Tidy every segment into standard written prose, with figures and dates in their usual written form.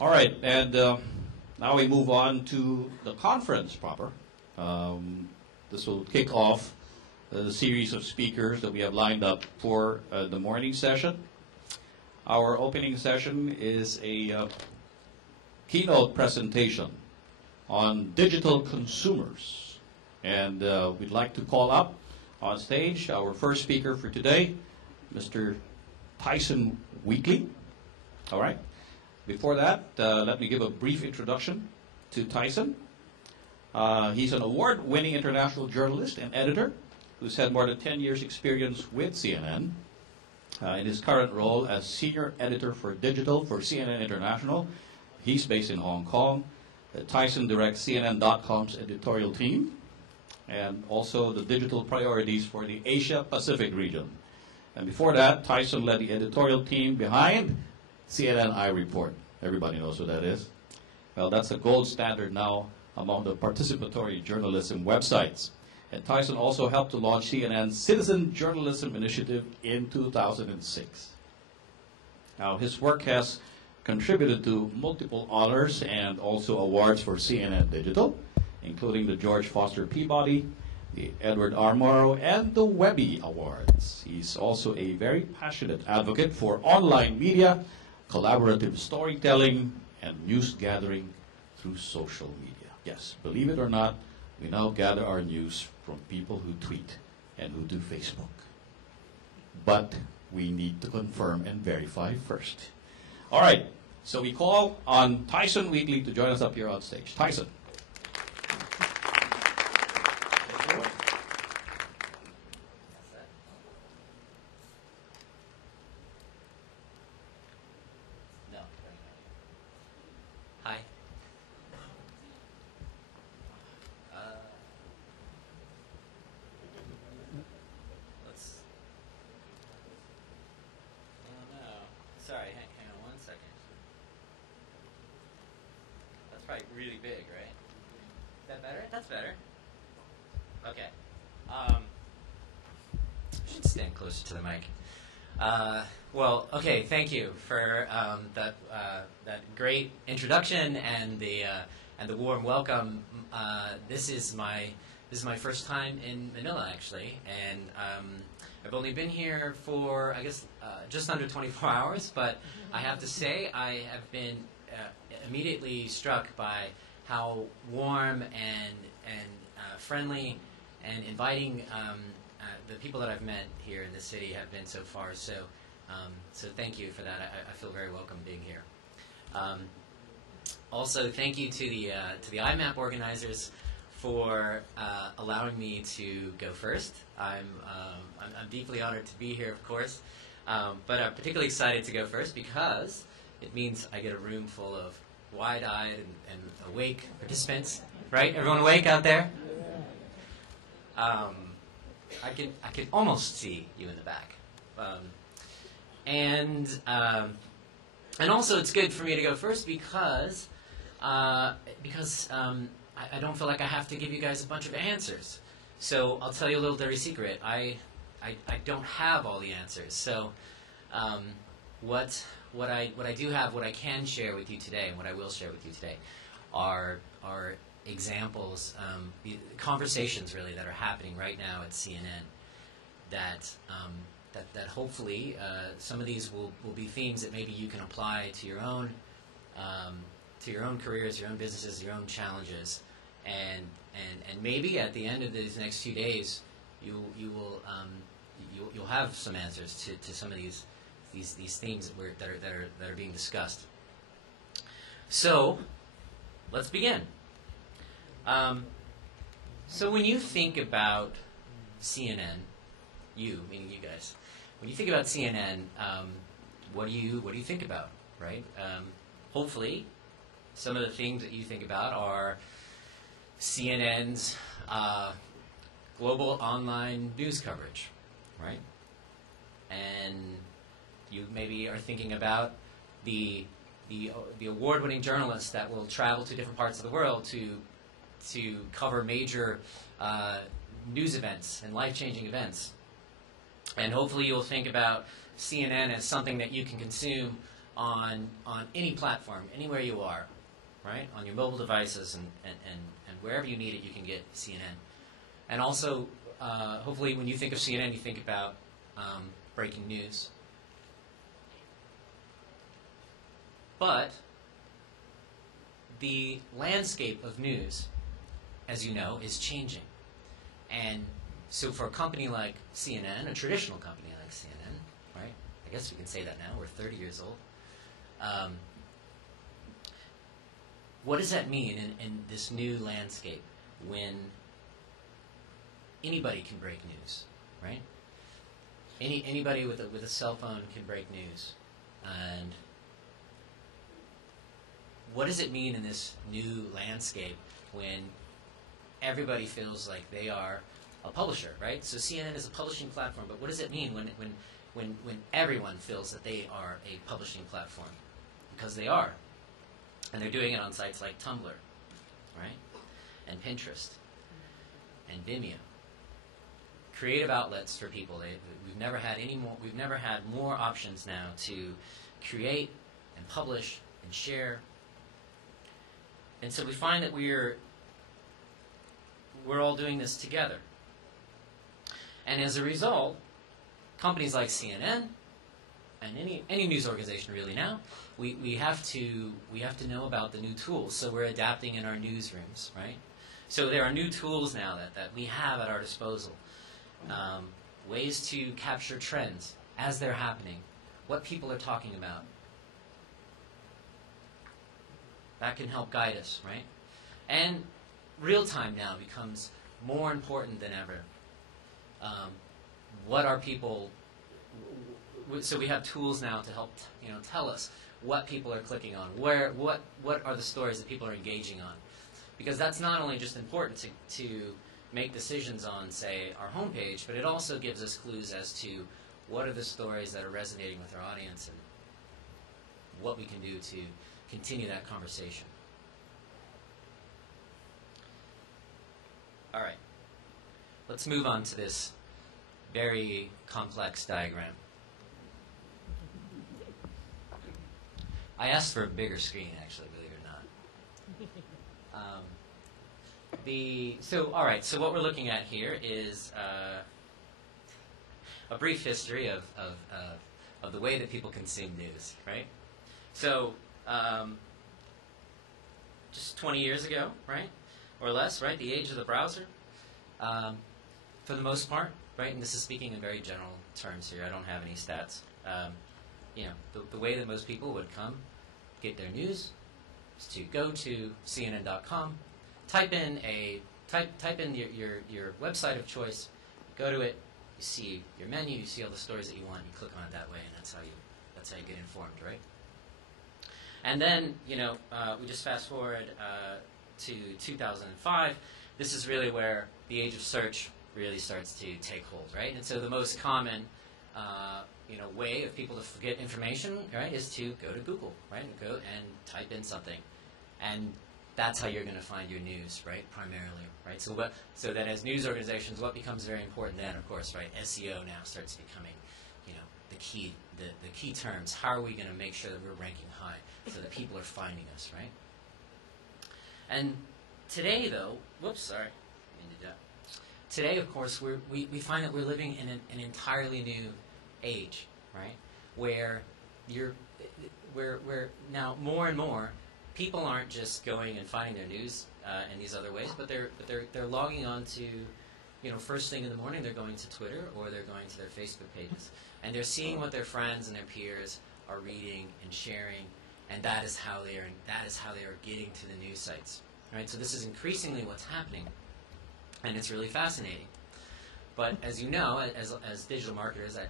All right, and now we move on to the conference proper. This will kick off the series of speakers that we have lined up for the morning session. Our opening session is a keynote presentation on digital consumers. And we'd like to call up on stage our first speaker for today, Mr. Tyson Wheatley. All right. Before that, let me give a brief introduction to Tyson. He's an award-winning international journalist and editor who's had more than 10 years' experience with CNN. In his current role as senior editor for digital for CNN International, he's based in Hong Kong. Tyson directs CNN.com's editorial team and also the digital priorities for the Asia-Pacific region. And before that, Tyson led the editorial team behind CNN iReport. Everybody knows what that is. Well, that's a gold standard now among the participatory journalism websites. And Tyson also helped to launch CNN's Citizen Journalism Initiative in 2006. Now, his work has contributed to multiple honors and also awards for CNN Digital, including the George Foster Peabody, the Edward R. Murrow, and the Webby Awards. He's also a very passionate advocate for online media, collaborative storytelling, and news gathering through social media. Yes, believe it or not, we now gather our news from people who tweet and who do Facebook. But we need to confirm and verify first. All right, so we call on Tyson Wheatley to join us up here on stage. Tyson. Hi. Let's. Oh no. Sorry, hang on 1 second. That's probably really big, right? Is that better? That's better. Okay. I should stand closer to the mic. Well, okay. Thank you for that great introduction and the warm welcome. This is my first time in Manila, actually, and I've only been here for, I guess, just under 24 hours. But I have to say, I have been immediately struck by how warm and friendly and inviting the people that I've met here in this city have been so far. So thank you for that. I feel very welcome being here. Also, thank you to the IMAP organizers for allowing me to go first. I'm deeply honored to be here, of course, but I'm particularly excited to go first because it means I get a room full of wide-eyed and awake participants. Right? Everyone awake out there? I can almost see you in the back, and also it's good for me to go first because I don't feel like I have to give you guys a bunch of answers. So I'll tell you a little dirty secret. I don't have all the answers. So what I do have, what I can share with you today, and what I will share with you today, are examples, conversations really that are happening right now at CNN that hopefully some of these will be themes that maybe you can apply to your own careers, your own businesses, your own challenges, and maybe at the end of these next few days you'll have some answers to some of these themes that are being discussed. So let's begin. So when you think about CNN, you, meaning you guys, when you think about CNN, what do you think about, right? Hopefully, some of the things that you think about are CNN's global online news coverage, right? And you maybe are thinking about the award-winning journalists that will travel to different parts of the world to cover major news events and life-changing events. And hopefully you'll think about CNN as something that you can consume on any platform, anywhere you are, right? On your mobile devices and wherever you need it, you can get CNN. And also, hopefully, when you think of CNN, you think about breaking news. But the landscape of news, as you know, is changing. And so for a company like CNN, a traditional company like CNN, right? I guess we can say that now. We're 30 years old. What does that mean in this new landscape when anybody can break news, right? Anybody with a cell phone can break news. And what does it mean in this new landscape when everybody feels like they are a publisher, right? So CNN is a publishing platform, but what does it mean when everyone feels that they are a publishing platform? Because they are. And they're doing it on sites like Tumblr, right? And Pinterest and Vimeo. Creative outlets for people. We've never had more options now to create and publish and share. And so we find that we're all doing this together. And as a result, companies like CNN and any news organization really now, we have to know about the new tools. So we're adapting in our newsrooms, right? So there are new tools now that we have at our disposal. Ways to capture trends as they're happening, what people are talking about. That can help guide us, right? And real time now becomes more important than ever. What are people? So we have tools now to help tell us what people are clicking on, what are the stories that people are engaging on, because that's not only just important to make decisions on, say, our homepage, but it also gives us clues as to what are the stories that are resonating with our audience and what we can do to continue that conversation. All right. Let's move on to this very complex diagram. I asked for a bigger screen, actually, believe it or not. So what we're looking at here is a brief history of the way that people consume news, right? So just 20 years ago, right, or less, right, the age of the browser, for the most part, right, and this is speaking in very general terms here. I don't have any stats. The way that most people would get their news is to go to CNN.com, type in your website of choice, go to it, you see your menu, you see all the stories that you want, you click on it that way, and that's how you get informed, right? And then we just fast forward to 2005. This is really where the age of search really starts to take hold, right? And so the most common way of people to get information, right, is to go to Google, right, and go and type in something, and that's how you're going to find your news, right, primarily, right? So that as news organizations, what becomes very important then, of course, right, SEO now starts becoming, the key terms. How are we going to make sure that we're ranking high so that people are finding us, right? And today, though, today, of course, we find that we're living in an entirely new age, right? Where now more and more people aren't just going and finding their news in these other ways, but they're logging on to, first thing in the morning they're going to Twitter or they're going to their Facebook pages, and they're seeing what their friends and their peers are reading and sharing, and that is how they are getting to the news sites, right? So this is increasingly what's happening, and it's really fascinating. But as you know, as digital marketers, I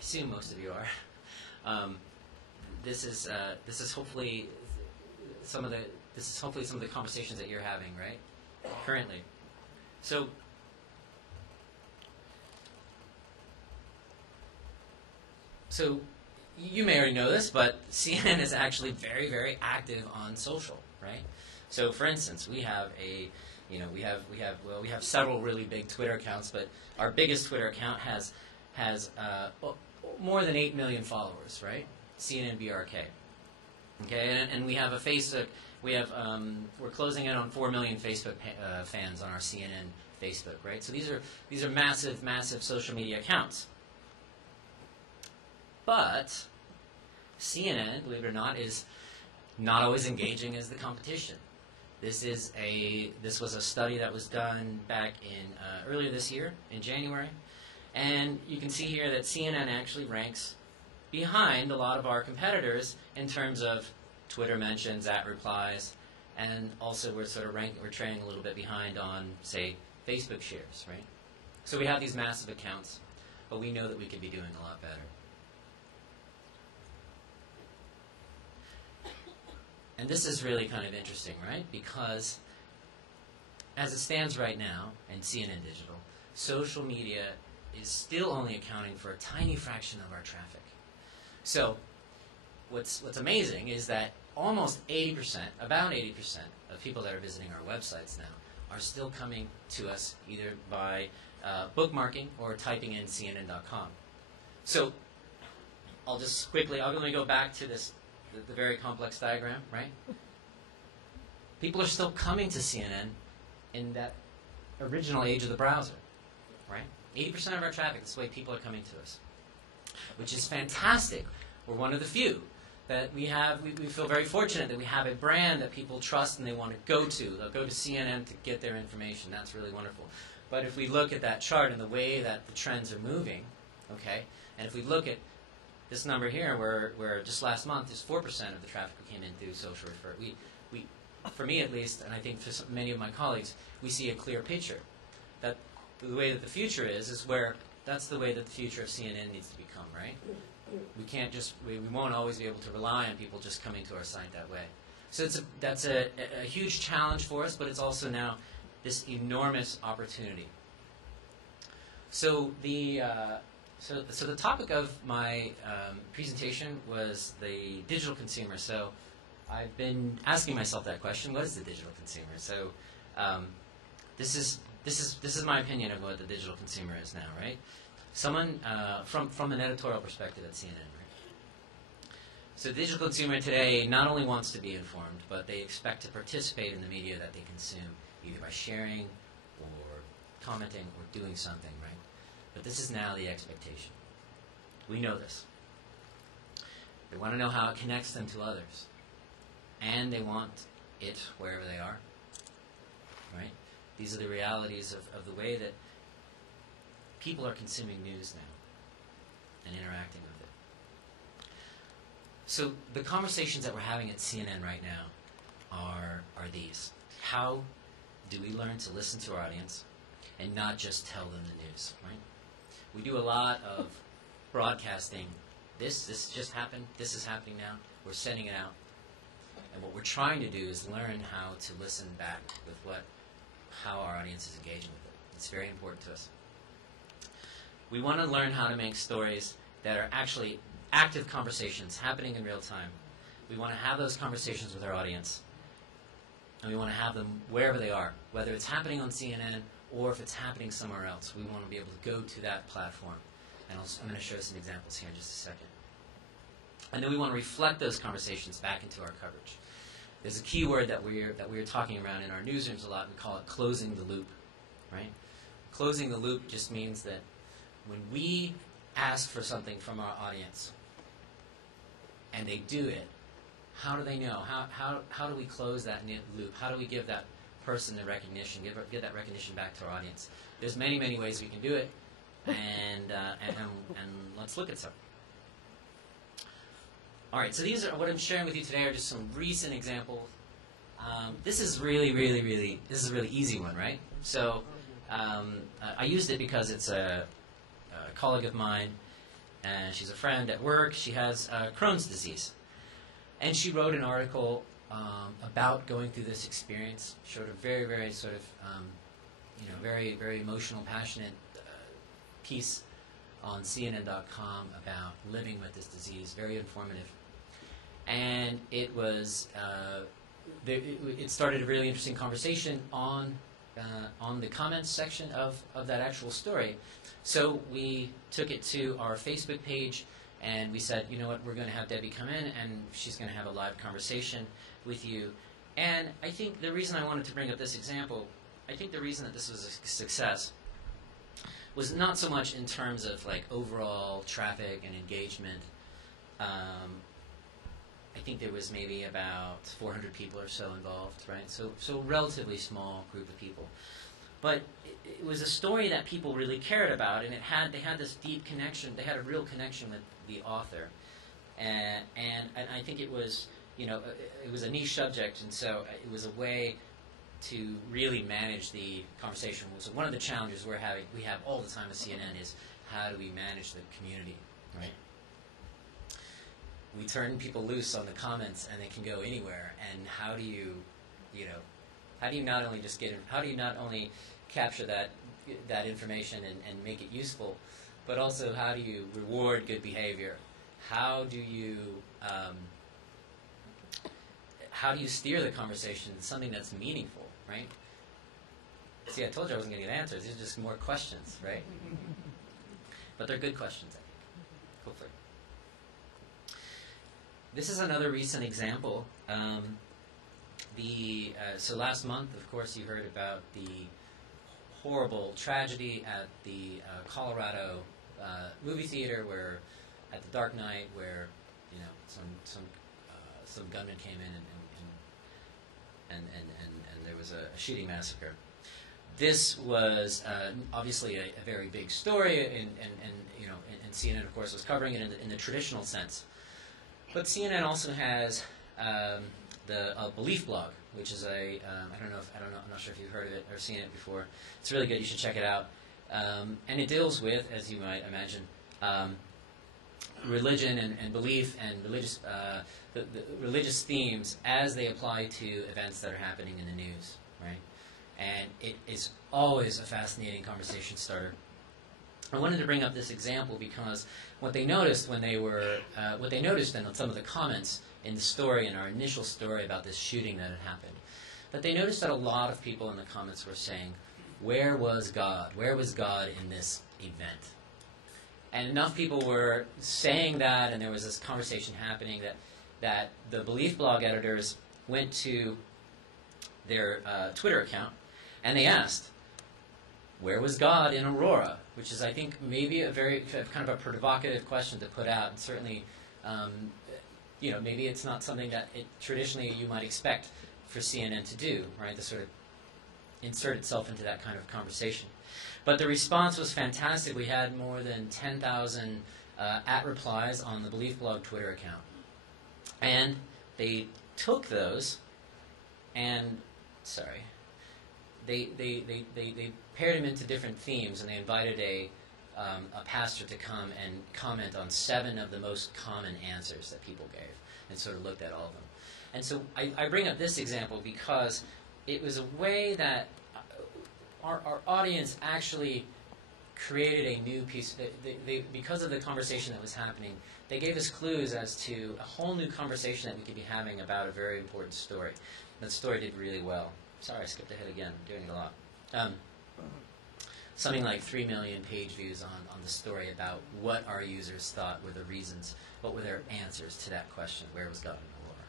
assume most of you are. This is hopefully some of the conversations that you're having, right? Currently. So you may already know this, but CNN is actually very, very active on social, right? So for instance, we have we have several really big Twitter accounts, but our biggest Twitter account has more than 8 million followers, right? CNN BRK. Okay, and we have a Facebook. We have we're closing in on 4 million Facebook fans on our CNN Facebook, right? So these are massive, massive social media accounts. But CNN, believe it or not, is not always engaging as the competition. This was a study that was done back in earlier this year in January, and you can see here that CNN actually ranks behind a lot of our competitors in terms of Twitter mentions, @replies, and also we're trailing a little bit behind on, say, Facebook shares, right? So we have these massive accounts, but we know that we could be doing a lot better. And this is really kind of interesting, right? Because as it stands right now in CNN Digital, social media is still only accounting for a tiny fraction of our traffic. So what's amazing is that almost 80%, about 80% of people that are visiting our websites now are still coming to us either by bookmarking or typing in CNN.com. So I'll just quickly, let me go back to this, the very complex diagram, right? People are still coming to CNN in that original age of the browser, right? 80% of our traffic, this way people are coming to us, which is fantastic. We're one of the few that we have. We feel very fortunate that we have a brand that people trust and they want to go to. They'll go to CNN to get their information. That's really wonderful. But if we look at that chart and the way that the trends are moving, okay, and if we look at this number here, where just last month, just 4% of the traffic came in through social refer. We, for me at least, and I think for many of my colleagues, we see a clear picture that the way that the future is where that's the way that the future of CNN needs to become, right? We can't just, we won't always be able to rely on people just coming to our site that way. So that's a huge challenge for us, but it's also now this enormous opportunity. So the topic of my presentation was the digital consumer. So I've been asking myself that question: what is the digital consumer? So this is my opinion of what the digital consumer is now, right? Someone from an editorial perspective at CNN. Right? So the digital consumer today not only wants to be informed, but they expect to participate in the media that they consume, either by sharing or commenting or doing something, right? But this is now the expectation. We know this. They want to know how it connects them to others. And they want it wherever they are. Right? These are the realities of the way that people are consuming news now and interacting with it. So the conversations that we're having at CNN right now are these. How do we learn to listen to our audience and not just tell them the news, right? We do a lot of broadcasting. This just happened. This is happening now. We're sending it out. And what we're trying to do is learn how to listen back with how our audience is engaging with it. It's very important to us. We want to learn how to make stories that are actually active conversations happening in real time. We want to have those conversations with our audience. And we want to have them wherever they are, whether it's happening on CNN or if it's happening somewhere else. We want to be able to go to that platform. And I'm going to show some examples here in just a second. And then we want to reflect those conversations back into our coverage. There's a key word that we're talking around in our newsrooms a lot. We call it closing the loop, right? Closing the loop just means that when we ask for something from our audience and they do it, how do they know? How do we close that loop? How do we give that person the recognition, give that recognition back to our audience? There's many, many ways we can do it, and let's look at some. All right, so these are what I'm sharing with you today are just some recent examples. This is really a really easy one, right? So I used it because it's a colleague of mine, and she's a friend at work. She has Crohn's disease, and she wrote an article about going through this experience. She wrote a very sort of very emotional, passionate piece on CNN.com about living with this disease. Very informative. And it was it started a really interesting conversation on the comments section of that actual story. So we took it to our Facebook page, And we said, you know what, we're going to have Debbie come in, and she's going to have a live conversation with you. And I think the reason I wanted to bring up this example, I think the reason that this was a success was not so much in terms of like overall traffic and engagement. I think there was maybe about 400 people or so involved, right? So relatively small group of people. But it was a story that people really cared about, and they had this deep connection. They had a real connection with the author, and I think it was, you know, it was a niche subject, and so it was a way to really manage the conversation. So one of the challenges we have all the time at CNN is how do we manage the community, right? We turn people loose on the comments, and they can go anywhere. And how do you not only capture that information and make it useful, but also how do you reward good behavior? How do you steer the conversation to something that's meaningful, right? See, I told you I wasn't going to get answers. These are just more questions, right? But they're good questions, I think, hopefully. This is another recent example. So last month, of course, you heard about the horrible tragedy at the Colorado movie theater, where at the Dark Night, where some gunmen came in and there was a shooting massacre. This was obviously a very big story, and CNN, of course, was covering it in the traditional sense. But CNN also has the Belief blog, which is I'm not sure if you've heard of it or seen it before. It's really good. You should check it out. And it deals with, as you might imagine, religion and belief and the religious themes as they apply to events that are happening in the news, right? And it is always a fascinating conversation starter. I wanted to bring up this example because what they noticed in some of the comments in the story, in our initial story about this shooting that had happened, that they noticed that a lot of people in the comments were saying, "Where was God? Where was God in this event?" And enough people were saying that, and there was this conversation happening that the Belief blog editors went to their Twitter account, and they asked, "Where was God in Aurora?" Which is, I think, maybe a very kind of a provocative question to put out, and certainly, maybe it's not something that traditionally you might expect for CNN to do, right? To sort of insert itself into that kind of conversation. But the response was fantastic. We had more than 10,000 @replies on the Belief blog Twitter account, and they took those and They paired them into different themes, and they invited a pastor to come and comment on 7 of the most common answers that people gave, and sort of looked at all of them. And so I bring up this example because it was a way that our audience actually created a new piece. Because of the conversation that was happening, they gave us clues as to a whole new conversation that we could be having about a very important story. That story did really well. Sorry, I skipped ahead again. I'm doing it a lot. Something like 3 million page views on the story about what our users thought were the reasons, what were their answers to that question, where was God in Aurora?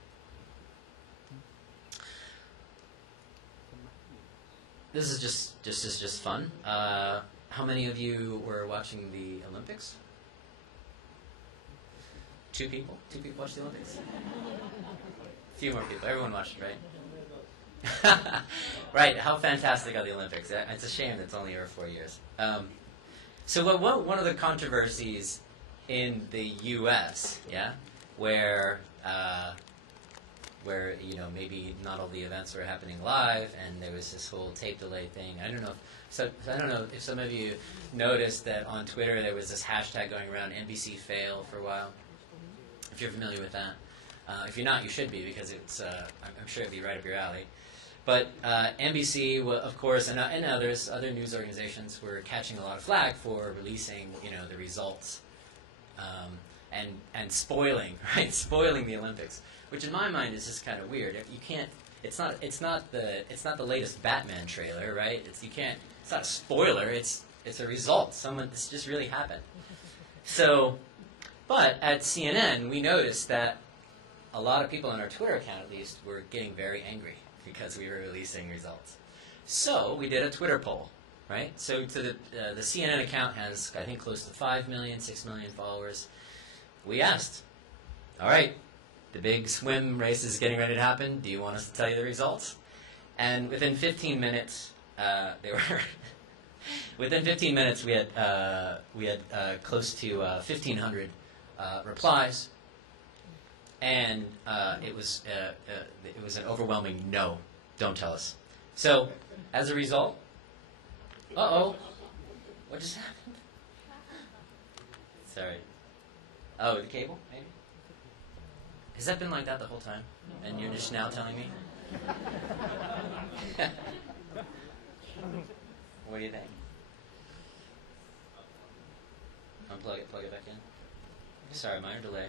This is just fun. How many of you were watching the Olympics? 2 people? 2 people watched the Olympics? A few more people. Everyone watched it, right? Right, how fantastic are the Olympics? It's a shame that it's only every 4 years. So one of the controversies in the U.S., where maybe not all the events were happening live, and there was this whole tape delay thing. I don't know if some of you noticed that on Twitter there was this hashtag going around, NBC fail, for a while. If you're familiar with that. If you're not, you should be, because it's I'm sure it'd be right up your alley. But NBC, of course, and other news organizations were catching a lot of flack for releasing, the results, and spoiling the Olympics, which in my mind is just kind of weird. You can't. It's not the latest Batman trailer, right? It's not a spoiler. It's a result. This just really happened. So But at CNN, we noticed that a lot of people on our Twitter account, at least, were getting very angry because we were releasing results. So we did a Twitter poll, right? So to the CNN account has, I think, close to 5 million, 6 million followers. We asked, all right, the big swim race is getting ready to happen. Do you want us to tell you the results? And within 15 minutes, they were. Within 15 minutes, we had close to 1,500 replies, and it was an overwhelming no. Don't tell us. So, as a result, what just happened? Sorry. Oh, the cable, maybe. Has that been like that the whole time? And you're just now telling me? What do you think? Unplug it, plug it back in. Sorry, minor delay.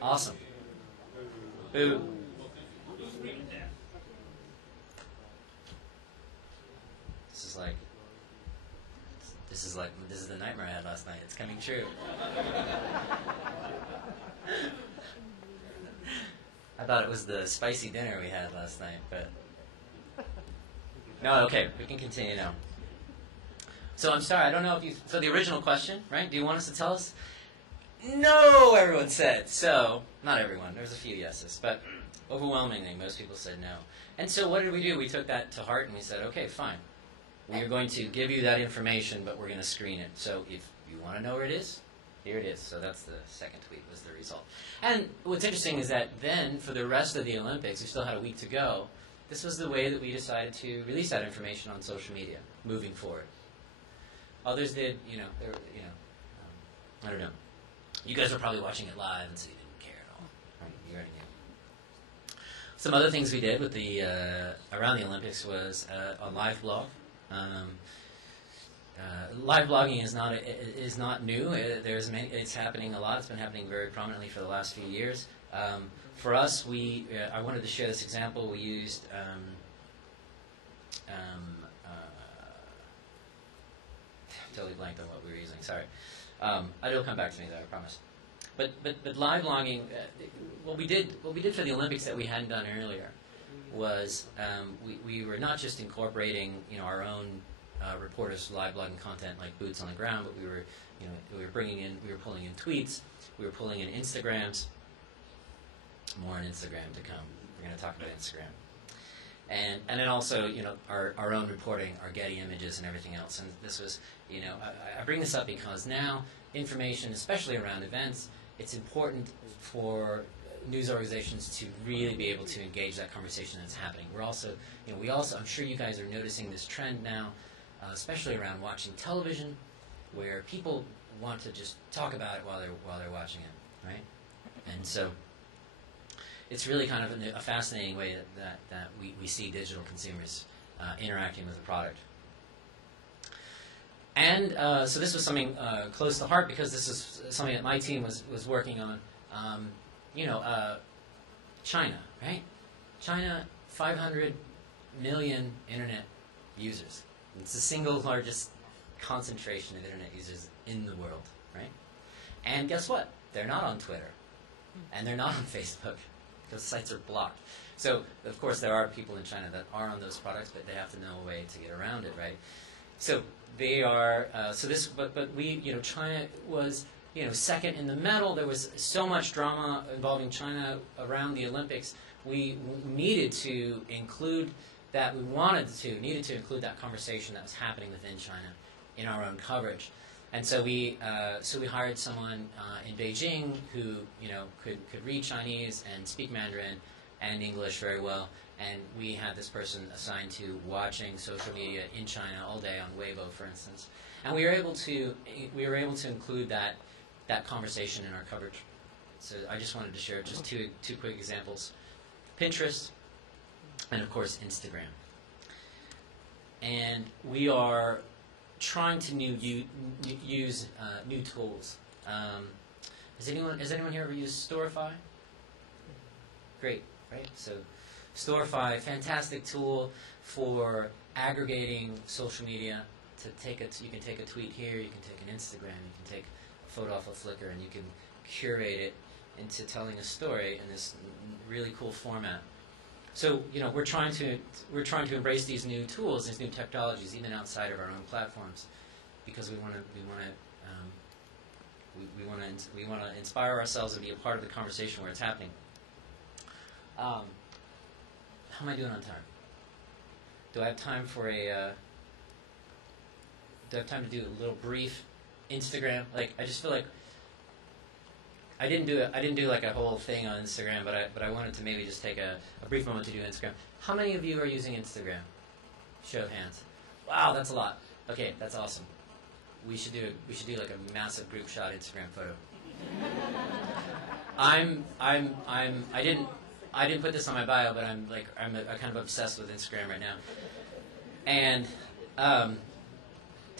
Awesome. Boo. This is the nightmare I had last night. It's coming true. I thought it was the spicy dinner we had last night, but no. Okay, we can continue now. So I'm sorry. I don't know if you. So the original question, right? Do you want us to tell us? No, everyone said. So not everyone. There was a few yeses, but overwhelmingly, most people said no. And so what did we do? We took that to heart and we said, okay, fine. We are going to give you that information, but we're going to screen it. So if you want to know where it is, here it is. So that's the second tweet was the result. And what's interesting is that then, for the rest of the Olympics, we still had a week to go. This was the way that we decided to release that information on social media, moving forward. Others did, I don't know. You guys were probably watching it live, and so you didn't care at all. Right? You already knew. Some other things we did with the around the Olympics was a live blog. Live blogging is not new. It's happening a lot. It's been happening very prominently for the last few years. For us, I wanted to share this example. We used totally blanked on what we were using. Sorry. It'll come back to me though, I promise. But live blogging, what we did for the Olympics that we hadn't done earlier was we were not just incorporating our own reporters live blogging content like boots on the ground, but we were pulling in tweets, we were pulling in Instagrams. More on Instagram to come. We're going to talk about Instagram. And then also, our own reporting, our Getty images and everything else. And this was, I bring this up because now information, especially around events, it's important for news organizations to really be able to engage that conversation that's happening. We're also, I'm sure you guys are noticing this trend now, especially around watching television, where people want to just talk about it while they're watching it, right? And so it's really kind of a fascinating way that we see digital consumers interacting with the product. And so this was something close to heart because this is something that my team was working on. China, right? China, 500 million internet users. It's the single largest concentration of internet users in the world, right? And guess what? They're not on Twitter. And they're not on Facebook. Those sites are blocked. So, of course, there are people in China that are on those products, but they have to know a way to get around it, right? So they are. China was, second in the medal. There was so much drama involving China around the Olympics. We needed to include that. Needed to include that conversation that was happening within China in our own coverage. And so we hired someone in Beijing who could read Chinese and speak Mandarin and English very well, and we had this person assigned to watching social media in China all day on Weibo, for instance, and we were able to include that conversation in our coverage. So I just wanted to share just two quick examples: Pinterest and of course Instagram. And we are trying to use new tools. Has anyone here ever used Storify? Great, right? So Storify, fantastic tool for aggregating social media you can take a tweet here, you can take an Instagram, you can take a photo off of Flickr, and you can curate it into telling a story in this really cool format. So we're trying to embrace these new tools, these new technologies, even outside of our own platforms, because we want to inspire ourselves and be a part of the conversation where it's happening. How am I doing on time? Do I have time for do I have time to do a little brief Instagram? Like, I just feel like I didn't do like a whole thing on Instagram, but I wanted to maybe just take a brief moment to do Instagram. How many of you are using Instagram? Show of hands. Wow, that's a lot. Okay, that's awesome. We should do like a massive group shot Instagram photo. I didn't put this on my bio, but I'm kind of obsessed with Instagram right now.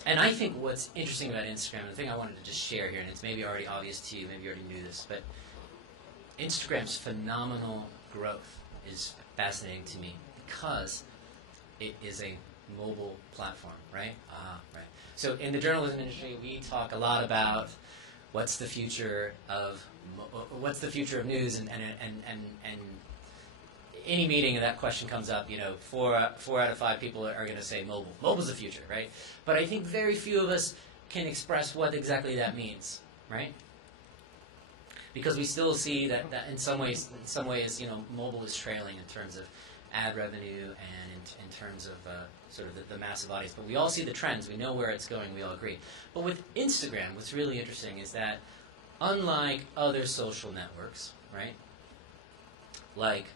And I think what's interesting about Instagram, the thing I wanted to just share here, and it's maybe already obvious to you, maybe you already knew this, but Instagram's phenomenal growth is fascinating to me because it is a mobile platform, right? Right. So in the journalism industry, we talk a lot about what's the future of news, and any meeting that question comes up, 4 out of 5 people are going to say mobile. Mobile's the future, right? But I think very few of us can express what exactly that means, right? Because we still see that in some ways, mobile is trailing in terms of ad revenue and in terms of sort of the massive audience. But we all see the trends. We know where it's going. We all agree. But with Instagram, what's really interesting is that unlike other social networks, right, like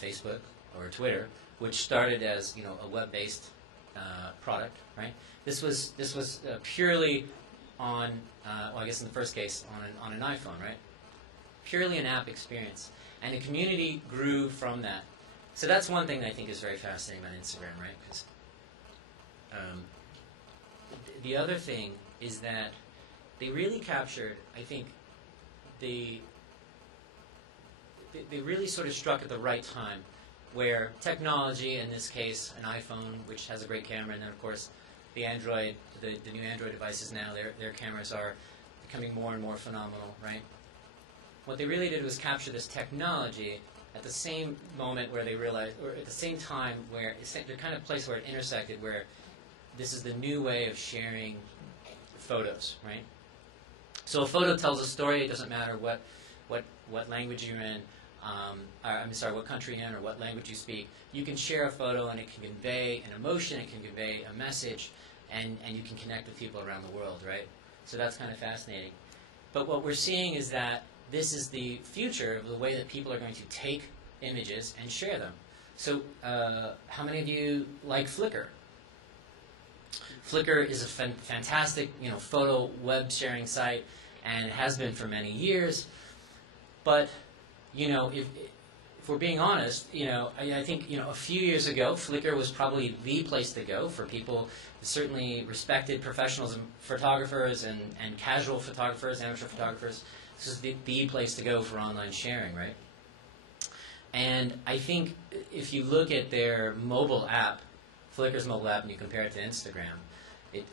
Facebook or Twitter, which started as a web-based product, right? This was purely on, I guess in the first case on an iPhone, right? Purely an app experience, and the community grew from that. So that's one thing that I think is very fascinating about Instagram, right? 'Cause, the other thing is that they really captured, I think, they really sort of struck at the right time, where technology, in this case an iPhone, which has a great camera, and then of course the new Android devices now, their cameras are becoming more and more phenomenal, right? What they really did was capture this technology at the same moment where they realized, or at the same time where it's the kind of place where it intersected, where this is the new way of sharing photos, right? So a photo tells a story. It doesn't matter what language you're in, what country you're in, or what language you speak. You can share a photo, and it can convey an emotion, it can convey a message, and you can connect with people around the world, right? So that's kind of fascinating. But what we're seeing is that this is the future of the way that people are going to take images and share them. So how many of you like Flickr? Flickr is a fantastic, photo web sharing site, and it has been for many years. But, if we're being honest, I think, a few years ago, Flickr was probably the place to go for people, certainly respected professionals and photographers and casual photographers, amateur photographers. This is the place to go for online sharing, right? And I think if you look at their mobile app, Flickr's mobile app, and you compare it to Instagram,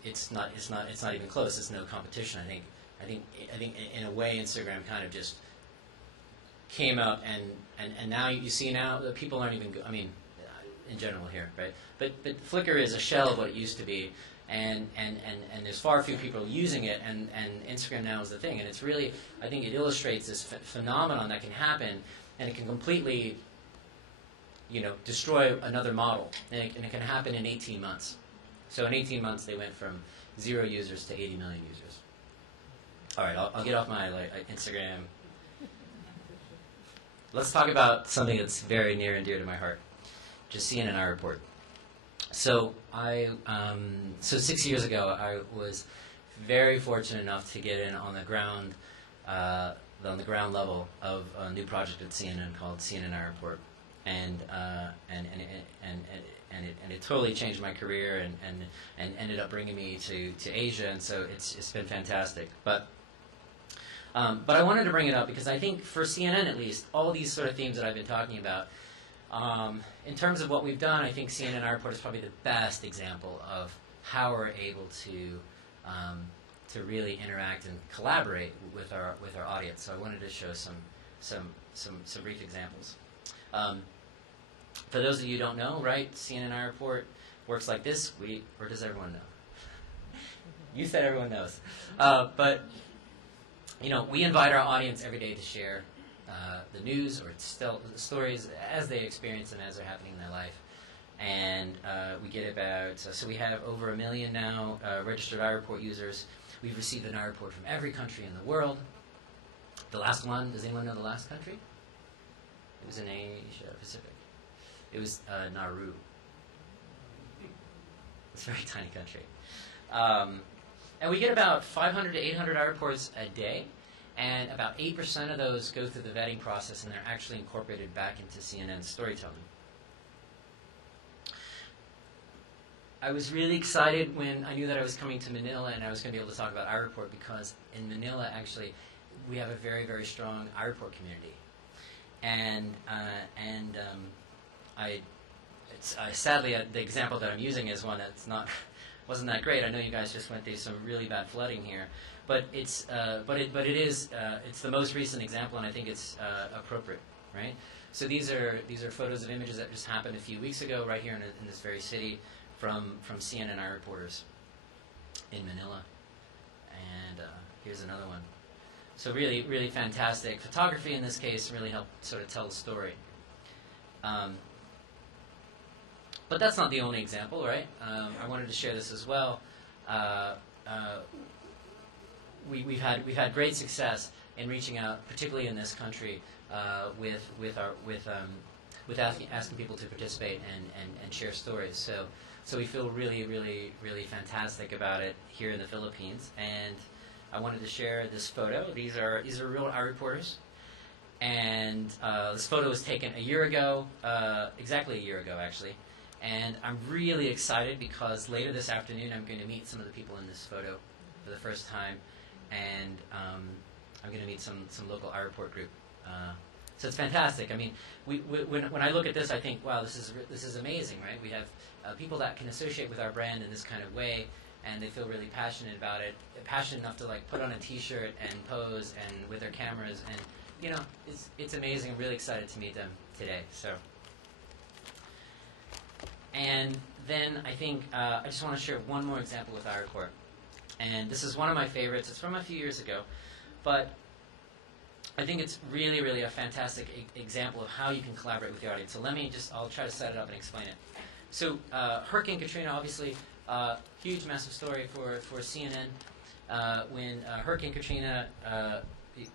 it's not even close. It's no competition. I think in a way Instagram kind of just came out, and now you see now that people aren't even. In general here, right? But Flickr is a shell of what it used to be, and there's far few people using it, and Instagram now is the thing, and it's really, I think it illustrates this phenomenon that can happen, and it can completely, destroy another model, and it can happen in 18 months. So in 18 months, they went from 0 users to 80 million users. All right, I'll get off my Instagram. Let's talk about something that's very near and dear to my heart. Just CNN report. So 6 years ago, I was very fortunate enough to get in on the ground level of a new project at CNN called CNN Report, and it totally changed my career and ended up bringing me to Asia, and so it's been fantastic. But I wanted to bring it up because I think for CNN at least, all these sort of themes that I've been talking about, in terms of what we've done, I think CNN Report is probably the best example of how we're able to really interact and collaborate with our audience. So I wanted to show some brief examples. For those of you who don't know, right, CNN iReport works like this. Or does everyone know? You said everyone knows. But, we invite our audience every day to share the news or still the stories as they experience them, as they're happening in their life. And we get so we have over 1 million now registered iReport users. We've received an iReport from every country in the world. The last one, does anyone know the last country? It was in Asia Pacific. It was Nauru. It's a very tiny country. And we get about 500 to 800 iReports a day, and about 8% of those go through the vetting process, and they're actually incorporated back into CNN storytelling. I was really excited when I knew that I was coming to Manila and I was going to be able to talk about iReport, because in Manila, actually, we have a very, very strong iReport community. And sadly, the example that I'm using is one that's wasn't that great. I know you guys just went through some really bad flooding here, but it's the most recent example, and I think it's appropriate, right? So these are photos of images that just happened a few weeks ago, right here in this very city, from CNN iReporters in Manila, and here's another one. So really, really fantastic photography in this case, really helped sort of tell the story. But that's not the only example, right? I wanted to share this as well. We've had great success in reaching out, particularly in this country, with asking people to participate and share stories. So we feel really, really, really fantastic about it here in the Philippines. And I wanted to share this photo. These are real iReporters. And this photo was taken a year ago, exactly a year ago, actually. And I'm really excited because later this afternoon I'm going to meet some of the people in this photo for the first time, and I'm going to meet some local iReport group. So it's fantastic. I mean, when I look at this, I think, wow, this is amazing, right? We have people that can associate with our brand in this kind of way, and they feel really passionate about it, passionate enough to put on a T-shirt and pose and with their cameras, and it's amazing. I'm really excited to meet them today. So. And then I think I just want to share one more example with iReport. And this is one of my favorites. It's from a few years ago. But I think it's really, really a fantastic example of how you can collaborate with the audience. So I'll try to set it up and explain it. So Hurricane Katrina, obviously, huge, massive story for CNN. When Hurricane Katrina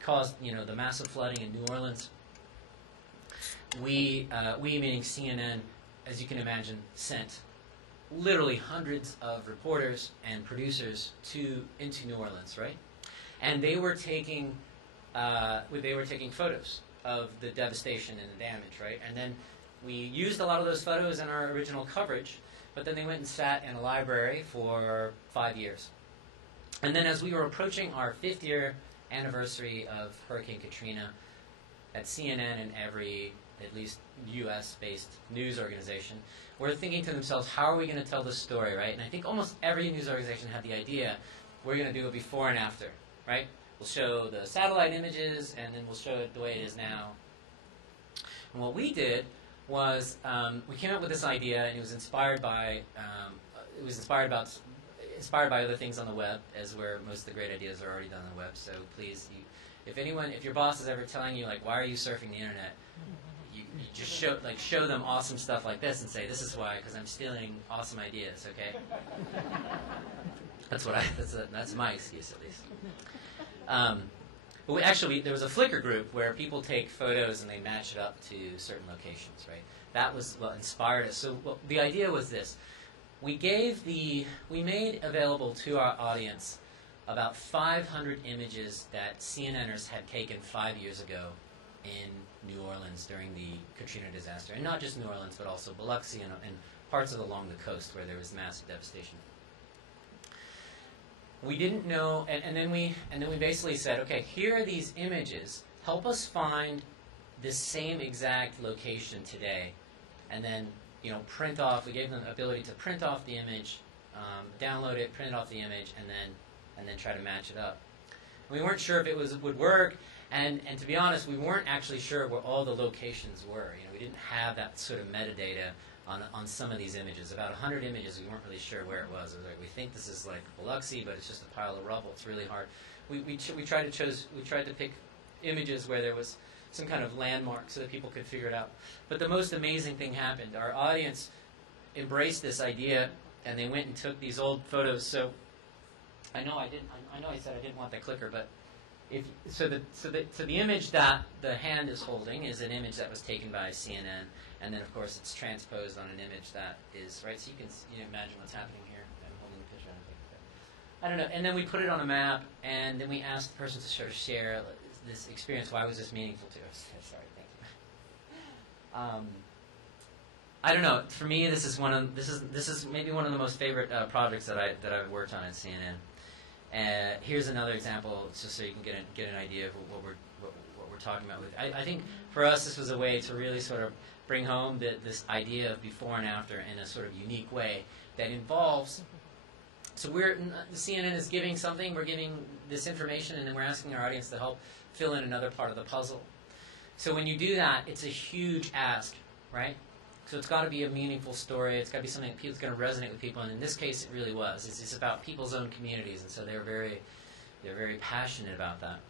caused the massive flooding in New Orleans, we meaning CNN, as you can imagine, sent literally hundreds of reporters and producers into New Orleans, right? And they were taking photos of the devastation and the damage, right? And then we used a lot of those photos in our original coverage, but then they went and sat in a library for 5 years. And then as we were approaching our 5th year anniversary of Hurricane Katrina, at CNN and every at least U.S.-based news organization, were thinking to themselves, how are we going to tell this story, right? And I think almost every news organization had the idea, we're going to do a before and after, right? We'll show the satellite images, and then we'll show it the way it is now. And what we did was we came up with this idea, and it was inspired by other things on the web, as where most of the great ideas are already done on the web. So please, if your boss is ever telling you why are you surfing the internet, you just show them awesome stuff like this and say, this is why, because I'm stealing awesome ideas. Okay, that's my excuse at least. But actually, there was a Flickr group where people take photos and they match it up to certain locations, right? That was what inspired us. So the idea was this. We made available to our audience about 500 images that CNNers had taken 5 years ago in New Orleans during the Katrina disaster. And not just New Orleans, but also Biloxi and parts along the coast where there was massive devastation. We didn't know, and then we basically said, okay, here are these images. Help us find this same exact location today, and then print off. We gave them the ability to print off the image download it, print it off the image, and then try to match it up. We weren't sure if it would work, and to be honest, we weren't actually sure where all the locations were. We didn't have that sort of metadata on some of these images. About 100 images, we weren't really sure where it was. It was like, we think this is like Biloxi, but it's just a pile of rubble. It's really hard. We tried to pick images where there was some kind of landmark so that people could figure it out. But the most amazing thing happened. Our audience embraced this idea, and they went and took these old photos. So I know I said I didn't want the clicker, but the image that the hand is holding is an image that was taken by CNN, and then of course it's transposed on an image that is right. So you can imagine what's happening here. I'm holding the picture. I don't know. And then we put it on a map, and then we asked the person to sort of share this experience. Why was this meaningful to us? Sorry, thank you. I don't know. For me, this is maybe one of the most favorite projects that I've worked on at CNN. Here's another example, just so you can get an idea of what we're talking about. I think for us, this was a way to really sort of bring home this idea of before and after in a sort of unique way that involves. So CNN is giving something. We're giving this information, and then we're asking our audience to help fill in another part of the puzzle. So when you do that, it's a huge ask, right? So it's got to be a meaningful story. It's got to be something that's going to resonate with people. And in this case, it really was. It's about people's own communities, and so they're very passionate about that.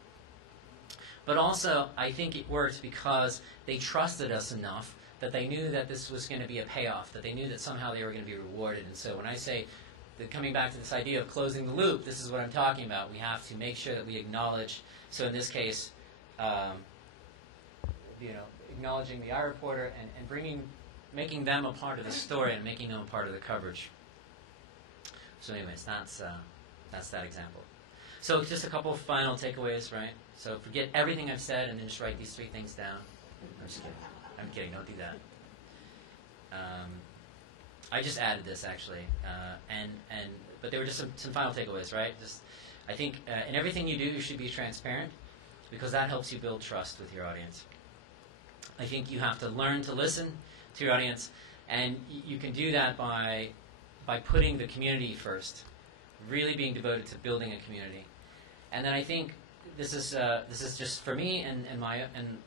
But also, I think it worked because they trusted us enough that they knew that this was going to be a payoff, that they knew that somehow they were going to be rewarded. And so when I say, coming back to this idea of closing the loop, this is what I'm talking about. We have to make sure that we acknowledge. So in this case, acknowledging the iReporter and making them a part of the story and making them a part of the coverage. So anyways, that's that example. So just a couple of final takeaways, right? So forget everything I've said and then just write these 3 things down. I'm just kidding. I'm kidding. Don't do that. I just added this actually, but they were just some final takeaways, right? I think in everything you do, you should be transparent because that helps you build trust with your audience. I think you have to learn to listen to your audience, and you can do that by putting the community first, really being devoted to building a community. And then I think this is just for me and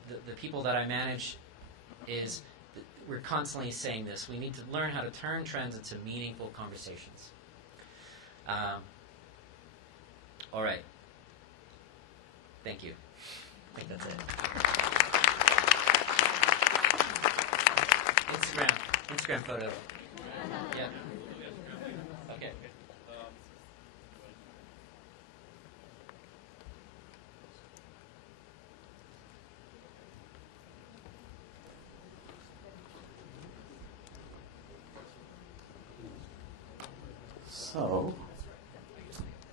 the people that I manage is we're constantly saying this. We need to learn how to turn trends into meaningful conversations. All right. Thank you. I think that's it. Instagram photo. Yeah. Okay. So,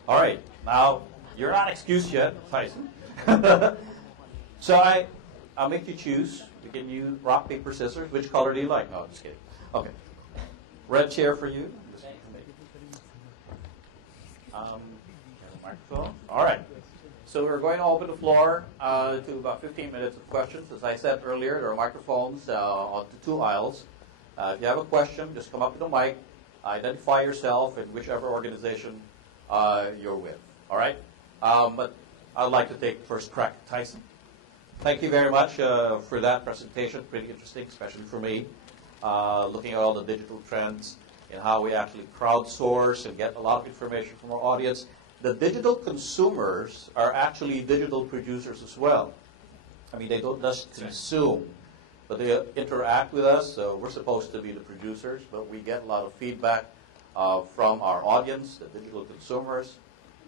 all right. Now you're not excused yet, Tyson. So I'll make you choose. We give you rock, paper, scissors. Which color do you like? No, I'm just kidding. Okay. Red chair for you. Microphone. All right. So we're going to open the floor to about 15 minutes of questions. As I said earlier, there are microphones on the 2 aisles. If you have a question, just come up to the mic, identify yourself and whichever organization you're with. All right? But I'd like to take the first crack at Tyson. Thank you very much for that presentation. Pretty interesting, especially for me, looking at all the digital trends and how we actually crowdsource and get a lot of information from our audience. The digital consumers are actually digital producers as well. I mean, they don't just consume, but they interact with us. So we're supposed to be the producers, but we get a lot of feedback from our audience, the digital consumers.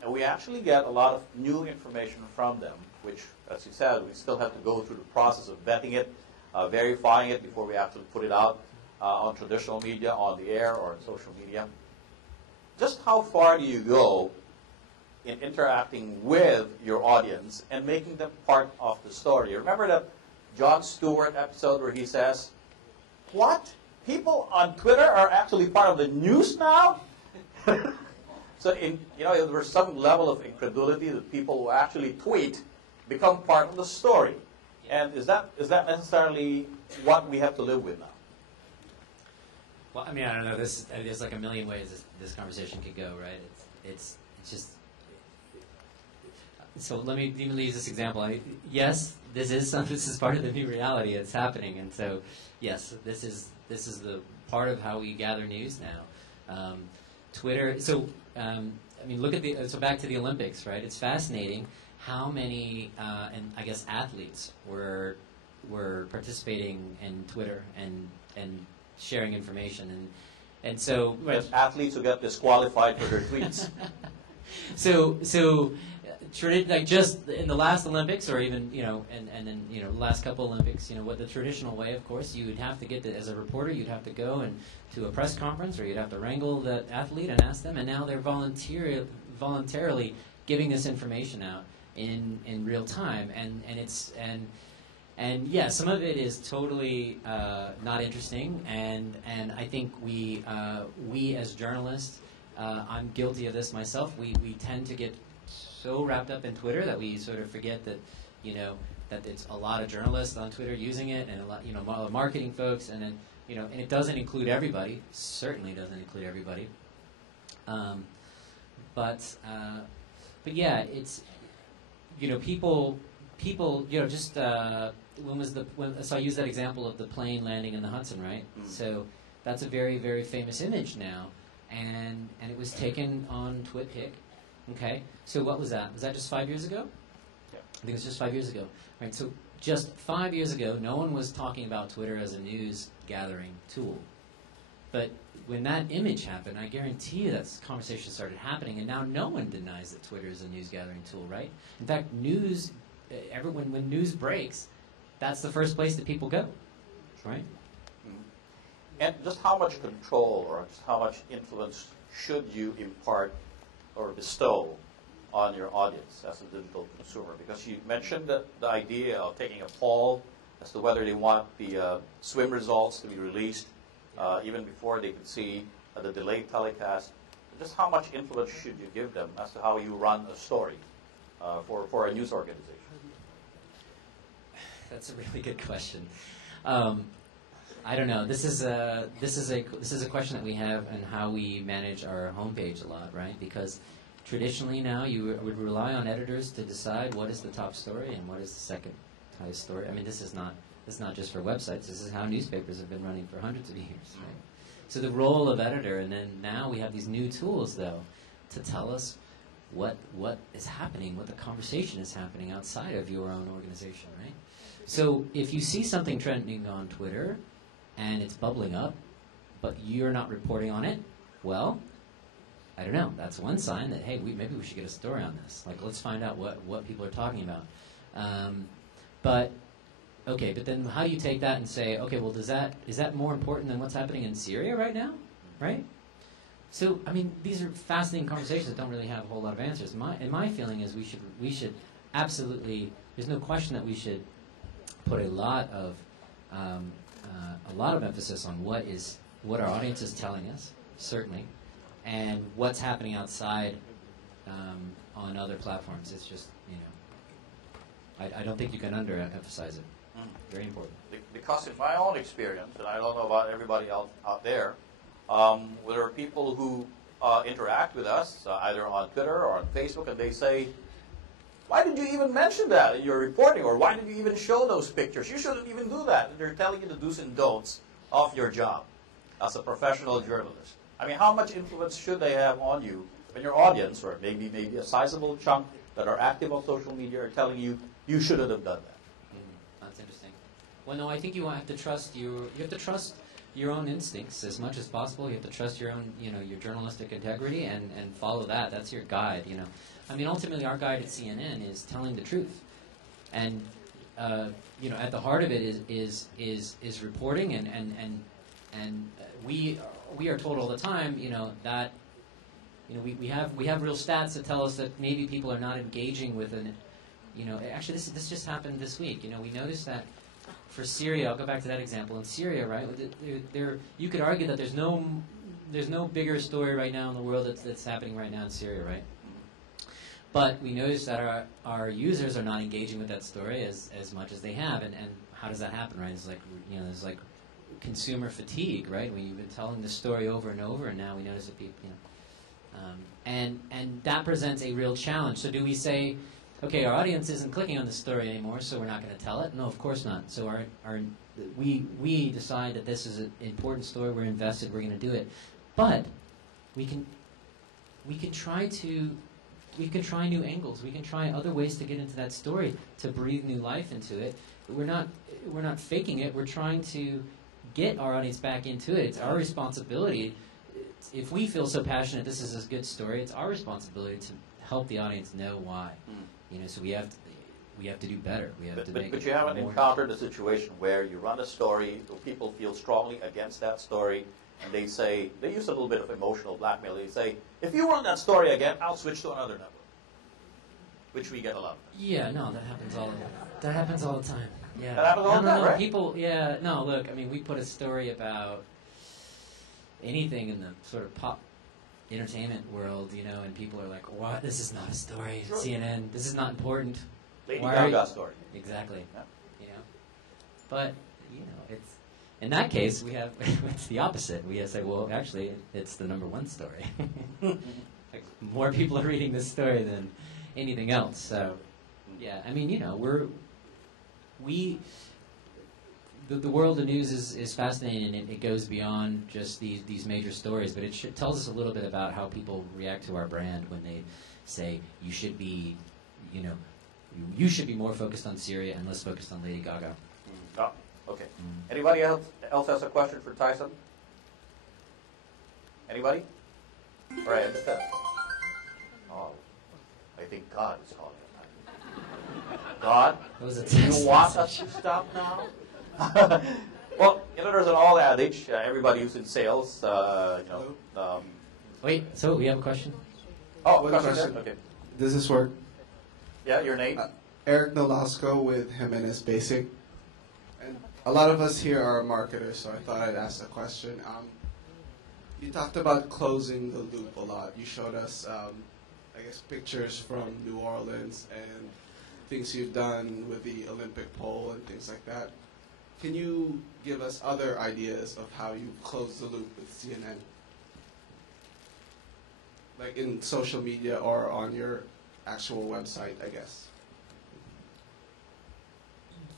And we actually get a lot of new information from them, which, as you said, we still have to go through the process of vetting it, verifying it before we actually put it out on traditional media, on the air, or on social media. Just how far do you go in interacting with your audience and making them part of the story? Remember that Jon Stewart episode where he says, "What? People on Twitter are actually part of the news now?" So there's some level of incredulity that people who actually tweet become part of the story. And is that necessarily what we have to live with now? Well, I mean, I don't know. There's like a million ways this conversation could go, right? It's just. So let me even use this example. Yes, this is part of the new reality. It's happening, and so yes, this is the part of how we gather news now. Twitter. So I mean, look at so back to the Olympics, right? It's fascinating how many and I guess athletes were participating in Twitter and sharing information and so Yes, athletes who get disqualified for their tweets. so like just in the last Olympics, or even and then the last couple Olympics, what the traditional way, of course, you would have to as a reporter, you'd have to go and to a press conference, or you'd have to wrangle the athlete and ask them, and now they're voluntarily giving this information out in real time, and yeah, some of it is totally not interesting, and I think we as journalists, I'm guilty of this myself. We tend to get so wrapped up in Twitter that we sort of forget that that it's a lot of journalists on Twitter using it, and a lot marketing folks, and then and it doesn't include everybody. Certainly doesn't include everybody. But yeah, it's people just so I use that example of the plane landing in the Hudson, right? Mm. So that's a very, very famous image now, and it was taken on TwitPic. Okay, so what was that? Was that just 5 years ago? Yeah. I think it was just 5 years ago. Right, so just 5 years ago, no one was talking about Twitter as a news gathering tool. But when that image happened, I guarantee you that conversation started happening, and now no one denies that Twitter is a news gathering tool, right? In fact, when news breaks, that's the first place that people go, right? Mm-hmm. And just how much control or just how much influence should you impart or bestow on your audience as a digital consumer? Because you mentioned the idea of taking a poll as to whether they want the swim results to be released even before they could see the delayed telecast. Just how much influence should you give them as to how you run a story for a news organization? That's a really good question. I don't know. This is a question that we have and how we manage our homepage a lot, right? Because traditionally now you would rely on editors to decide what is the top story and what is the second highest story. I mean, this is not just for websites. This is how newspapers have been running for hundreds of years, right? So the role of editor, and then now we have these new tools though to tell us what is happening, what the conversation is happening outside of your own organization, right? So if you see something trending on Twitter and it's bubbling up, but you're not reporting on it, well, I don't know. That's one sign that, hey, maybe we should get a story on this. Like, let's find out what people are talking about. But then how do you take that and say, okay, well, is that more important than what's happening in Syria right now, right? So, I mean, these are fascinating conversations that don't really have a whole lot of answers. My feeling is we should absolutely. There's no question that we should put a lot of emphasis on what our audience is telling us, certainly, and what's happening outside on other platforms. It's just I don't think you can underemphasize it. Very important. Because in my own experience, and I don't know about everybody else out there, there are people who interact with us either on Twitter or on Facebook, and they say, why did you even mention that in your reporting? Or why did you even show those pictures? You shouldn't even do that. And they're telling you the do's and don'ts of your job as a professional journalist. I mean, how much influence should they have on you when your audience, or maybe a sizable chunk that are active on social media, are telling you you shouldn't have done that? That's interesting. Well, no, I think you have to trust your own instincts as much as possible. You have to trust your own, your journalistic integrity and follow that. That's your guide, I mean, ultimately, our guide at CNN is telling the truth, and at the heart of it is reporting, and we are told all the time, that we have real stats that tell us that maybe people are not engaging with actually this just happened this week. We noticed that for Syria, I'll go back to that example. In Syria, right, you could argue that there's no bigger story right now in the world that's happening right now in Syria, right? But we notice that our users are not engaging with that story as much as they have, and how does that happen, right? It's like there's like consumer fatigue, right? When you've been telling the story over and over, and now we notice that people, and that presents a real challenge. So do we say, okay, our audience isn't clicking on the story anymore, so we're not going to tell it? No, of course not. So we decide that this is an important story. We're invested. We're going to do it, but we can try new angles. We can try other ways to get into that story, to breathe new life into it. We're not faking it. We're trying to get our audience back into it. It's our responsibility. If we feel so passionate, this is a good story. It's our responsibility to help the audience know why. So we have to do better. We have to make. But you haven't encountered a situation where you run a story, people feel strongly against that story, and they use a little bit of emotional blackmail. They say, if you run that story again, I'll switch to another network, which we get a lot of. Yeah, no, that happens all the time. Yeah, that happens all the time, right? People, yeah, no, look, I mean, we put a story about anything in the sort of pop entertainment world, and people are like, what? This is not a story. Sure. CNN, this is not important. Lady Gaga story. Exactly. Yeah. But, it's, in that case, it's the opposite. We say, well, actually, it's the number one story. Like, more people are reading this story than anything else. So, yeah, I mean, the world of news is fascinating, and it goes beyond just these major stories, but it tells us a little bit about how people react to our brand when they say you should be more focused on Syria and less focused on Lady Gaga. Oh, okay. Anybody else has a question for Tyson? Anybody? All right, understand. Oh, I think God is calling him. God, do you want us to stop now? Well, there's an old adage. Everybody who's in sales, Wait, so we have a question? Oh, One question. question. Okay. Does this work? Yeah, your name? Eric Nolasco with Jimenez Basic. And a lot of us here are marketers, so I thought I'd ask a question. You talked about closing the loop a lot. You showed us, pictures from New Orleans and things you've done with the Olympic pole and things like that. Can you give us other ideas of how you close the loop with CNN? Like in social media or on your actual website, I guess.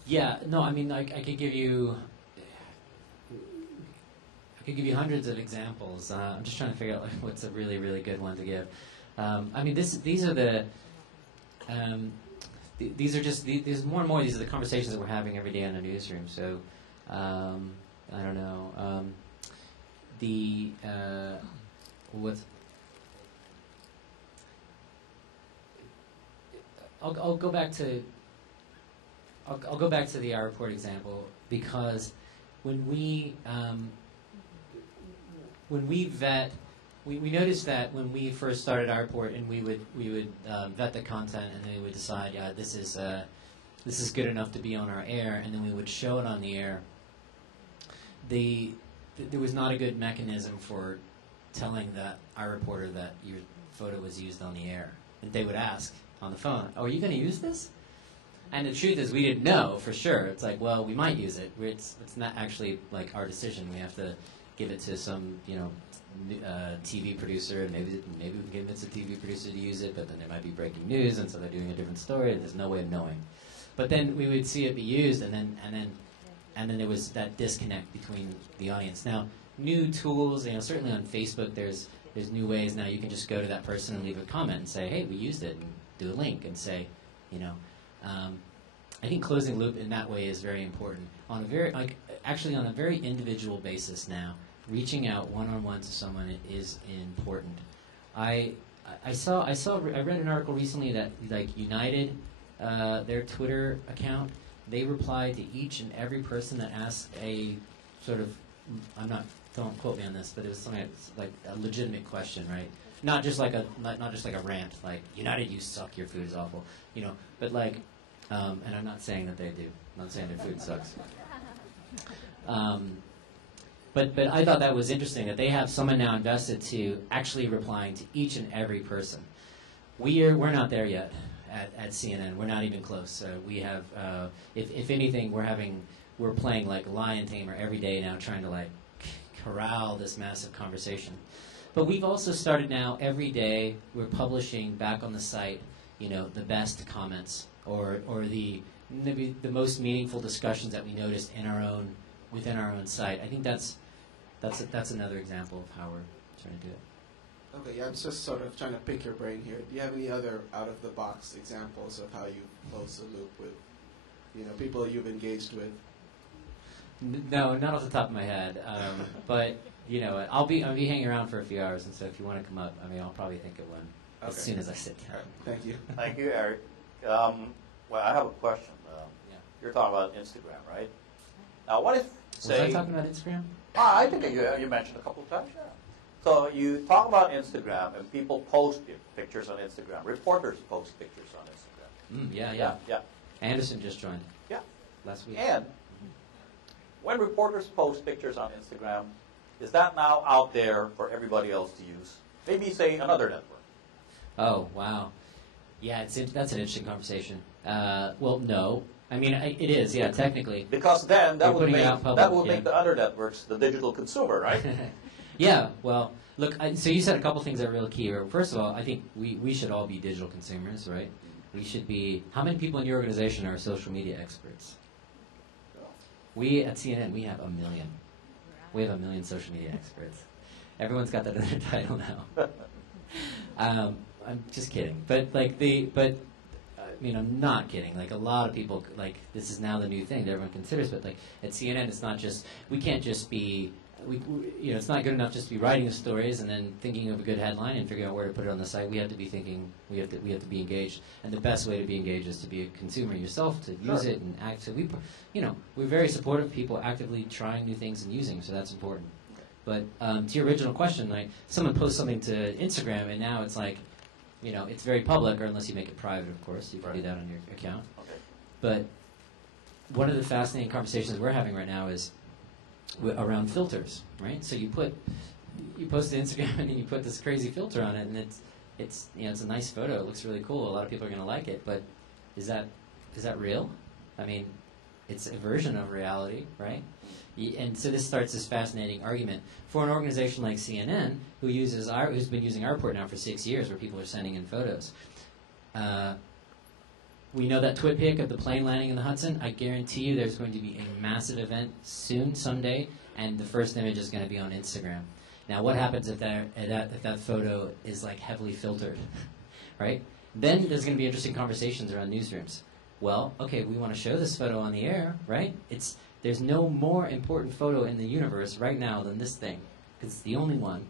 Yeah, no, I mean, I could give you hundreds of examples. I'm just trying to figure out what's a really, really good one to give. I mean, these are the there's more and more. These are the conversations that we're having every day in the newsroom. So, I don't know. I'll go back to the airport example, because when we vet. We noticed that when we first started Airport, and we would vet the content, and then we would decide, yeah, this is good enough to be on our air, and then we would show it on the air. There was not a good mechanism for telling our reporter that your photo was used on the air, and they would ask on the phone, "Oh, are you going to use this?" And the truth is, we didn't know for sure. It's like, well, we might use it. It's not actually like our decision. We have to give it to some TV producer, and maybe we can convince the TV producer to use it, but then there might be breaking news, and so they're doing a different story. There's no way of knowing. But then we would see it be used, and then there was that disconnect between the audience. Now, new tools, certainly on Facebook, there's new ways now. You can just go to that person and leave a comment and say, "Hey, we used it," and do a link and say, I think closing loop in that way is very important. On a very individual basis now. Reaching out one-on-one to someone is important. I read an article recently that United, their Twitter account, they replied to each and every person that asked a sort of, don't quote me on this, but it was something like a legitimate question, right? Not just like a rant, like United, you suck, your food is awful, but and I'm not saying that they do. I'm not saying their food sucks. But I thought that was interesting that they have someone now invested to actually replying to each and every person. We're not there yet at CNN. We're not even close. We have, if anything, we're having we're playing like lion tamer every day now, trying to like corral this massive conversation. But we've also started now every day. We're publishing back on the site, the best comments or the maybe the most meaningful discussions that we noticed within our own site. I think that's another example of how we're trying to do it. Okay, yeah, I'm just sort of trying to pick your brain here. Do you have any other out-of-the-box examples of how you close the loop with, people you've engaged with? No, not off the top of my head. But I'll be hanging around for a few hours, and so if you want to come up, I'll probably think of one as soon as I sit down. All right, thank you. Thank you, Eric. Well, I have a question. You're talking about Instagram, right? Now, what if, say... Was I talking about Instagram? I think you mentioned a couple of times, yeah. So you talk about Instagram, and people post pictures on Instagram. Reporters post pictures on Instagram. Yeah. Anderson just joined. Yeah. Last week. And when reporters post pictures on Instagram, is that now out there for everybody else to use? Maybe, say, another network. Oh, wow. Yeah, that's an interesting conversation. Well, no. It is, yeah, technically. Because then that would public, make the other networks the digital consumer, right? Yeah, well, look, so you said a couple things that are real key here. First of all, I think we should all be digital consumers, right? We should be... How many people in your organization are social media experts? We, at CNN, we have 1 million. We have 1 million social media experts. Everyone's got that in their title now. I'm just kidding. But, I'm not kidding. Like, a lot of people, this is now the new thing that everyone considers. But, at CNN, it's not just... We can't just be... it's not good enough just to be writing the stories and then thinking of a good headline and figuring out where to put it on the site. We have to be thinking. We have to be engaged, and the best way to be engaged is to be a consumer yourself, to use it and act. So we're very supportive of people actively trying new things and using. So that's important. But to your original question, someone posts something to Instagram and now it's it's very public, or unless you make it private, of course, you can do that on your account. Okay. But one of the fascinating conversations we're having right now is around filters, right? So you post to Instagram and then you put this crazy filter on it, and it's a nice photo. It looks really cool. A lot of people are going to like it, but is that real? It's a version of reality, right? And so this starts this fascinating argument for an organization like CNN, who's been using our report now for 6 years, where people are sending in photos. We know that twit pic of the plane landing in the Hudson. I guarantee you there's going to be a massive event soon, someday, and the first image is going to be on Instagram. Now, what happens if that photo is heavily filtered, right? Then there's going to be interesting conversations around newsrooms. Well, okay, we want to show this photo on the air, right? There's no more important photo in the universe right now than this thing, because it's the only one.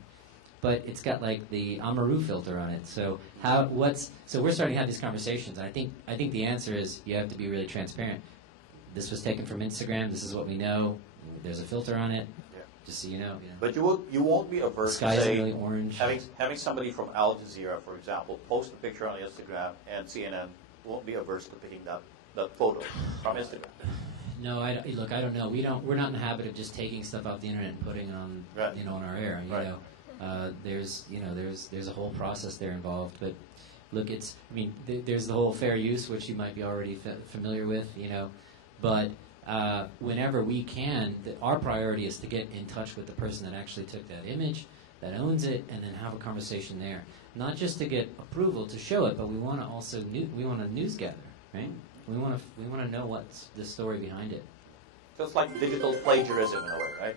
But it's got the Amaru filter on it. So we're starting to have these conversations. And I think the answer is you have to be really transparent. This was taken from Instagram. This is what we know. There's a filter on it. Yeah. Just so you know. But you won't be averse to Sky's really orange. Having somebody from Al Jazeera, for example, post a picture on Instagram, and CNN won't be averse to picking that photo from Instagram. No, I don't know. We're not in the habit of just taking stuff off the internet and putting it on on our air. You know. There's a whole process there involved, but look, there's the whole fair use, which you might be already familiar with, but whenever we can, our priority is to get in touch with the person that actually took that image, that owns it, and then have a conversation there. Not just to get approval to show it, but we want to also we want to news gather, right? We want to know what's the story behind it. So it's like digital plagiarism in a way, right?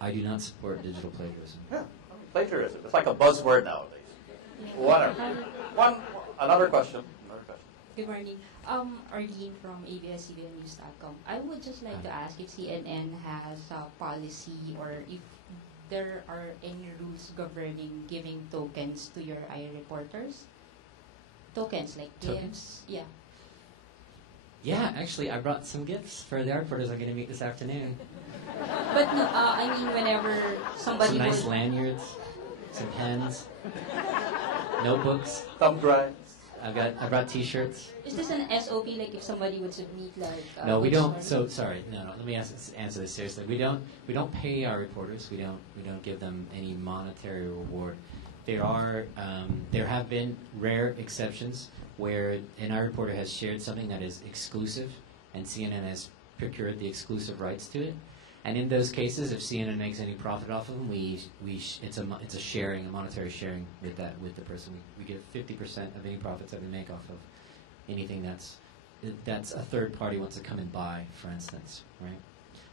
I do not support digital plagiarism. Yeah, plagiarism. It's like a buzzword nowadays. Another question. Good morning. Arlene from ABS-CBNnews.com. I would just like to ask if CNN has a policy, or if there are any rules governing giving tokens to your reporters. Tokens like gifts. Yeah. Yeah, actually, I brought some gifts for the reporters I'm going to meet this afternoon. But no, whenever somebody some nice lanyards, some pens, notebooks, thumb drives. I brought T-shirts. Is this an SOP? If somebody would submit no, we don't. So sorry. No. Let me answer this seriously. We don't pay our reporters. We don't give them any monetary reward. There have been rare exceptions where an reporter has shared something that is exclusive, and CNN has procured the exclusive rights to it. And in those cases, if CNN makes any profit off of them, it's a sharing, a monetary sharing with the person. We give 50% of any profits that we make off of anything that's a third party wants to come and buy, for instance, right?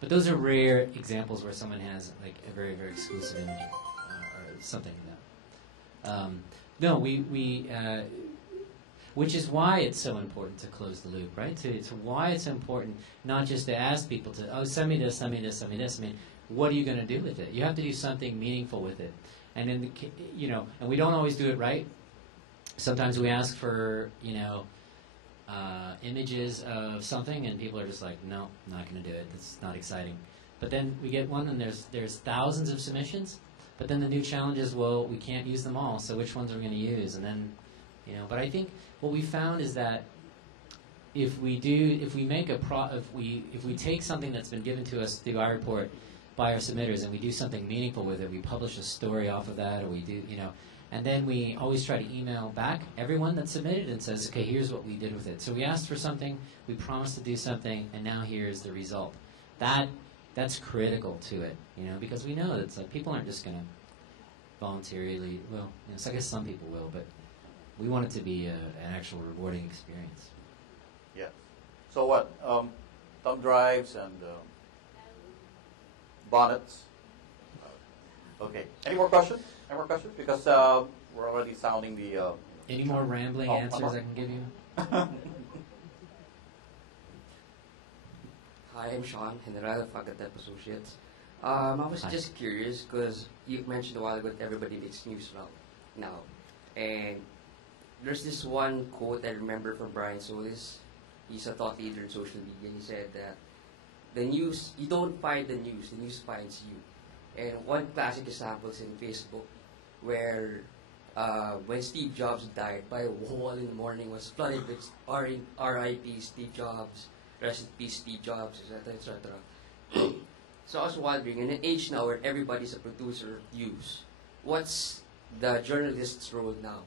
But those are rare examples where someone has like a very, very exclusive image or something like that. No, which is why it's so important to close the loop, right? It's why it's important not just to ask people to, send me this, send me this, send me this. I mean, what are you going to do with it? You have to do something meaningful with it. And and we don't always do it right. Sometimes we ask for, images of something, and people are just like, no, I'm not going to do it. It's not exciting. But then we get one, and there's thousands of submissions. But then the new challenge is, well, we can't use them all. So which ones are we going to use? And then, But I think what we found is that if we take something that's been given to us through our report by our submitters, and we do something meaningful with it, we publish a story off of that, or we do, and then we always try to email back everyone that submitted and says, okay, here's what we did with it. So we asked for something, we promised to do something, and now here's the result. That's critical to it, because we know that it's like people aren't just going to voluntarily, so I guess some people will, but we want it to be an actual rewarding experience. Yeah. So what? Thumb drives and bonnets. Okay. Any more questions? Any more questions? Because we're already sounding the... Any more rambling answers I can give you? Hi, I'm Sean, General of Agatep Associates. I was just curious because you mentioned a while ago that everybody makes news now. And there's this one quote I remember from Brian Solis. He's a thought leader in social media, and he said that the news, you don't find the news finds you. And one classic example is in Facebook, where when Steve Jobs died, my wall in the morning was flooded with R.I.P. Steve Jobs, rest in peace Steve Jobs, etc., etc. So I was wondering, in an age now where everybody's a producer of news, what's the journalist's role now?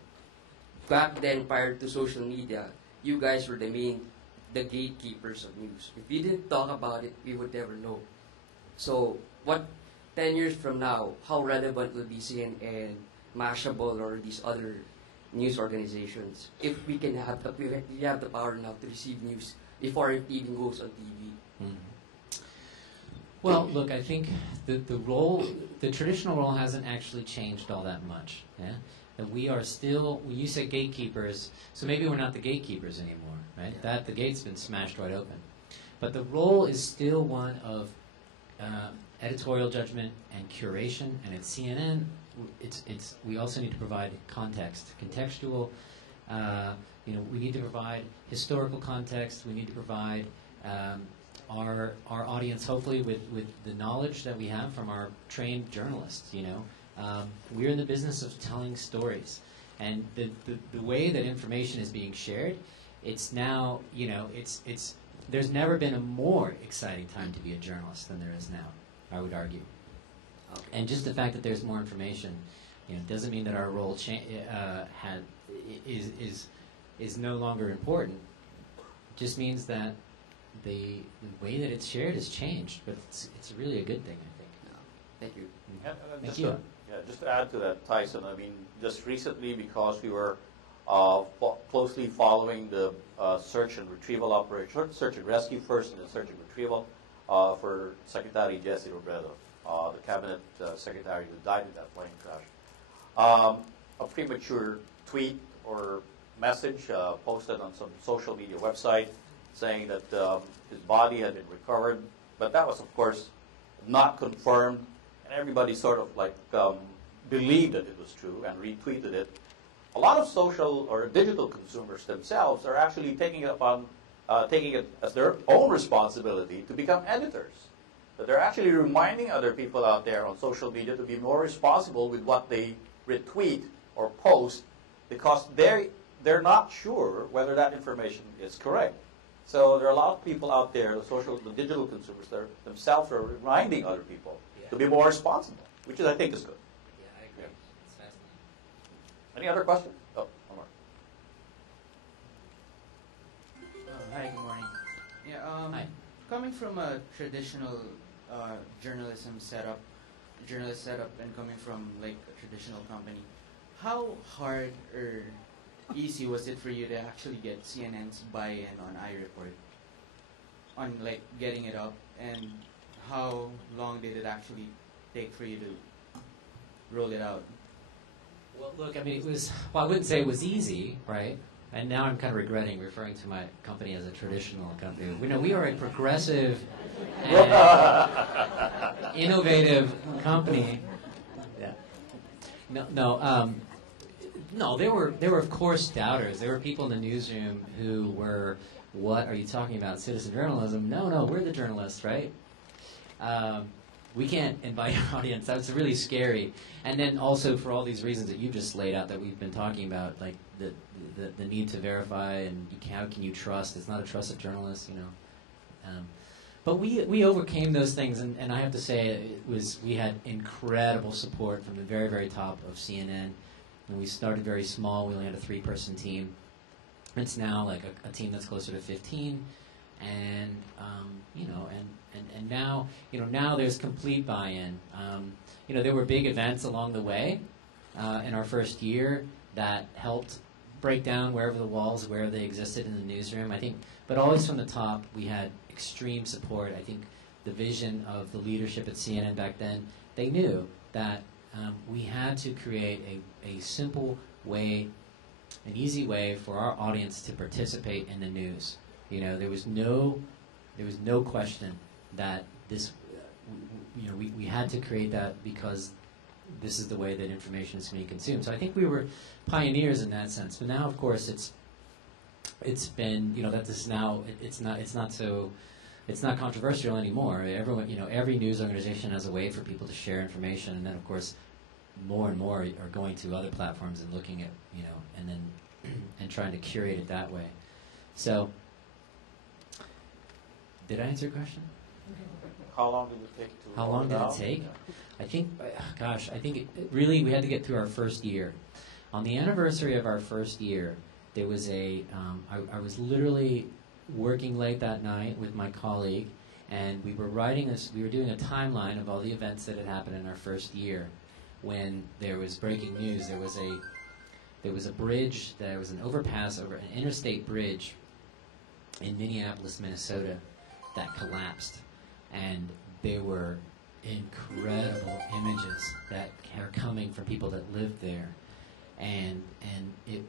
Back then, prior to social media, you guys were the gatekeepers of news. If you didn't talk about it, we would never know. So, 10 years from now, how relevant will be CNN, Mashable, or these other news organizations if we have the power now to receive news before it even goes on TV? Mm-hmm. Well, look, I think the traditional role hasn't actually changed all that much. Yeah, that we are still. When you say gatekeepers, so maybe we're not the gatekeepers anymore, right? Yeah. The gate's been smashed wide open, but the role is still one of editorial judgment and curation. And at CNN, we also need to provide context, contextual. We need to provide historical context. We need to provide our audience, hopefully, with the knowledge that we have from our trained journalists. We're in the business of telling stories, and the way that information is being shared, it's now there's never been a more exciting time to be a journalist than there is now, I would argue. And just the fact that there's more information, doesn't mean that our role is no longer important. It just means that the way that it's shared has changed, but it's really a good thing, I think. Thank you. Thank you. Just to add to that, Tyson, I mean, just recently, because we were closely following the search and retrieval operation, search and rescue first, and then search and retrieval for Secretary Jesse Robredo, the cabinet secretary who died in that plane crash. A premature tweet or message posted on some social media website saying that his body had been recovered, but that was, of course, not confirmed, and everybody sort of like believed that it was true and retweeted it. A lot of social or digital consumers themselves are actually taking it as their own responsibility to become editors. But they're actually reminding other people out there on social media to be more responsible with what they retweet or post, because they're not sure whether that information is correct. So there are a lot of people out there, the digital consumers, that themselves are reminding other people to be more responsible, which I think is good. Yeah, I agree. It's fascinating. Any other questions? Oh, one more. Hi, good morning. Yeah, Hi. coming from a traditional journalist setup, and coming from like a traditional company, how hard or easy was it for you to actually get CNN's buy-in on iReport, on like getting it up, and how long did it actually take for you to roll it out? Well, look, I mean, it was, well, I wouldn't say it was easy, right? And now I'm kind of regretting referring to my company as a traditional company. We are a progressive and innovative company. Yeah. No, there were of course doubters. There were people in the newsroom who were, what are you talking about, citizen journalism? No, we're the journalists, right? We can't invite our audience. That's really scary. And then also for all these reasons that you just laid out that we've been talking about, like the need to verify and how can you trust? It's not a trusted journalist, you know. But we overcame those things, and I have to say we had incredible support from the very, very top of CNN. And we started very small. We only had a 3-person team. It's now like a team that's closer to 15, and and now now there's complete buy-in. There were big events along the way in our first year that helped break down wherever they existed in the newsroom. I think, but always from the top, we had extreme support. I think the vision of the leadership at CNN back then, they knew that we had to create a simple way, an easy way for our audience to participate in the news. There was no question that this, we had to create that because this is the way that information is being consumed. So I think we were pioneers in that sense. But now, of course, it's been, that this now it's not controversial anymore. Everyone, every news organization has a way for people to share information, and then of course, more and more are going to other platforms and looking at, and then and trying to curate it that way. So, did I answer your question? How long did it take to How long did it take? I think, I think it really, we had to get through our first year. On the anniversary of our first year, there was I was literally working late that night with my colleague, and we were doing a timeline of all the events that had happened in our first year. When there was breaking news, there was a bridge, there was an overpass over an interstate bridge in Minneapolis, Minnesota, that collapsed, and there were incredible images that are coming from people that lived there, and it,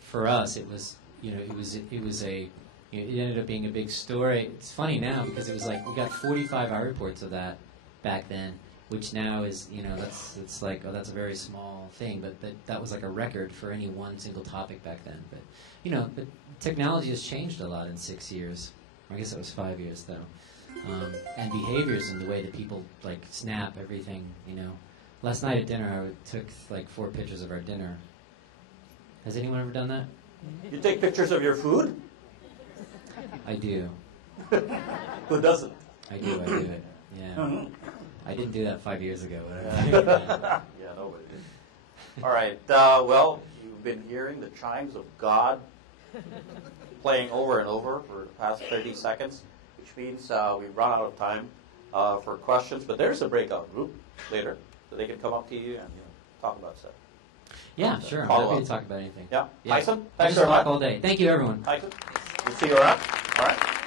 for us, it was, it ended up being a big story. It's funny now because it was like we got 45 iReports of that back then, which now is, it's like, oh, that's a very small thing, but that was like a record for any one single topic back then. But but technology has changed a lot in 6 years. I guess it was 5 years though. And behaviors in the way that people like snap everything, Last night at dinner, I took like 4 pictures of our dinner. Has anyone ever done that? You take pictures of your food? I do. Who doesn't? I do it. Yeah. I didn't do that 5 years ago. Yeah, nobody did. All right. Well, you've been hearing the chimes of God playing over and over for the past 30 seconds, which means we've run out of time for questions. But there's a breakout group later, so they can come up to you and talk about stuff. Yeah, sure. I'm happy to talk about anything. Yeah. Yeah. Tyson, I'll thanks just very talk much. all day. Thank you, everyone. Tyson, we'll see you around. All right.